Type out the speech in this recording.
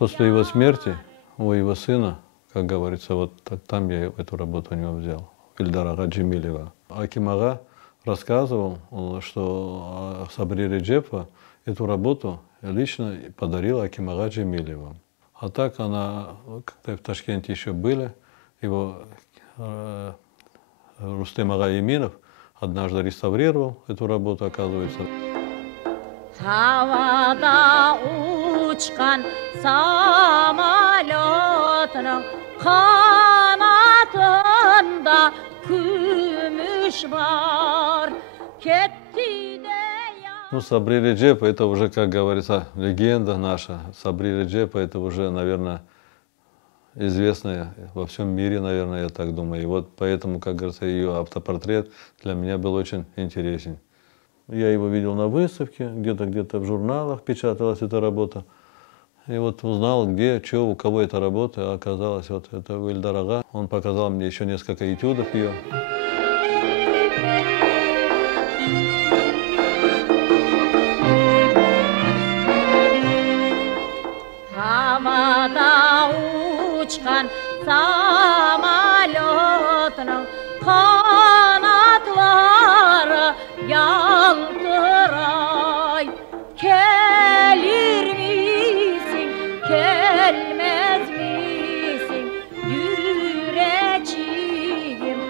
после его смерти у его сына, как говорится, вот там я эту работу у него взял, Ильдар ага Джемилева. Аким ага рассказывал, что Сабри Реджепова эту работу лично подарила Аким ага Джемилева. А так она, когда в Ташкенте еще были, его Рустем ага Еминов однажды реставрировал эту работу, оказывается. Havada uçkan samolyotning qanotunda kumush bor ketdi deya. Ну, Сабри Реджепова это уже, как говорится, легенда наша. Сабри Реджепова это уже, наверное, известная во всем мире, наверное, я так думаю. И вот поэтому, как говорится, ее автопортрет для меня был очень интересен. Я его видел на выставке, где-то в журналах печаталась эта работа. И вот узнал, где, что, у кого эта работа. А оказалось, вот это у Ильдара ага. Он показал мне еще несколько этюдов ее. Havada uçkan samolyotning qanotları yaltıray. Gelir misin, gelmez misin, yüreğim